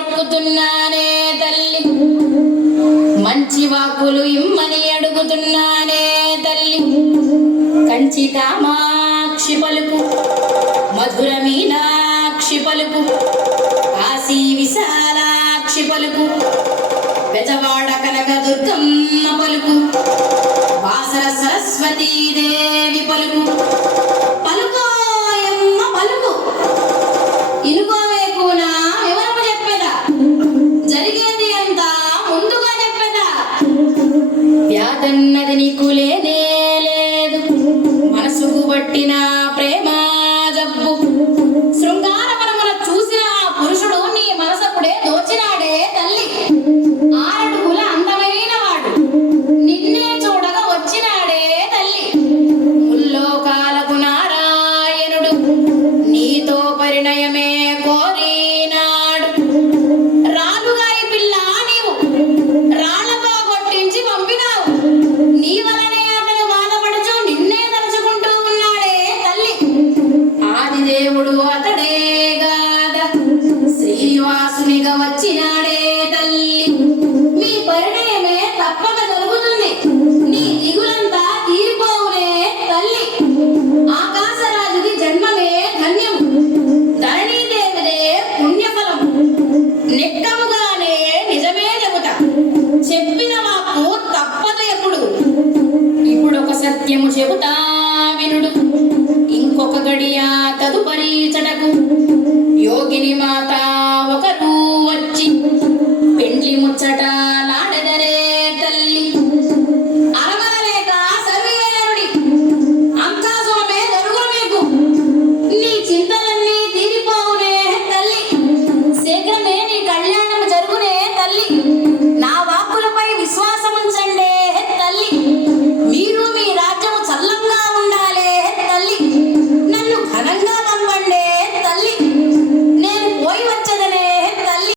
మొక్కుతున్నానే తల్లి, మంచి వాకులు ఇమ్మని అడుగుతున్నానే తల్లి. కంచి కామాక్షి పలుకు, మధుర మీనాక్షి పలుకు, కాశీ విశాలాక్షి పలుకు, బెజవాడ కనక దుర్గమ్మ పలుకు, వాసర సరస్వతీ దేవి పలుకు. పలుకోయమ్మ పలుకు, ఇనుకోవేకునా వివరము చెప్పేదా, జరిగేది అంతా ముందుగా చెప్పేదా. వ్యాధన్నది నీకు లేనే లేదు, మనసుకు పట్టిన ప్రేమ జబ్బు. శృంగారవనమున చూసిన ఆ పురుషుడు నీ మనసప్పుడే దోచినాడే తల్లి. ఆరడుగుల అందమైన వాడు నిన్నే చూడగా వచ్చినాడే తల్లి. ముల్లోకాలకు నారాయణుడు నీతో పరిణయమే కోరినాడు. రాలుగాయి పిల్ల నీవు రాళ్లతో కొట్టించి పంపినావు. నీ వలనే అతను బాధపడుచు నిన్నే తలుచుకుంటూ ఉన్నాడే తల్లి. ఆదిదేవుడు అతడే గాద శ్రీనివాసునిగా వచ్చినాడే తల్లి. మీ పరిణయమే తప్పక జరుగుతుంది, నీ దిగులంతా తీరిపోవునే తల్లి. ఆకాశరాజుకి జన్మమే ధన్యం, ధరణీదేవిదే పుణ్యఫలం. నిక్కముగానే నిజమే చెబుతా, చెప్పిన వాక్కు తప్పదు ఎప్పుడు. ఇప్పుడొక సత్యము చెబుతా వినుడు, ఇంకొక గడియ తదుపరి చటకు. యోగిని మాత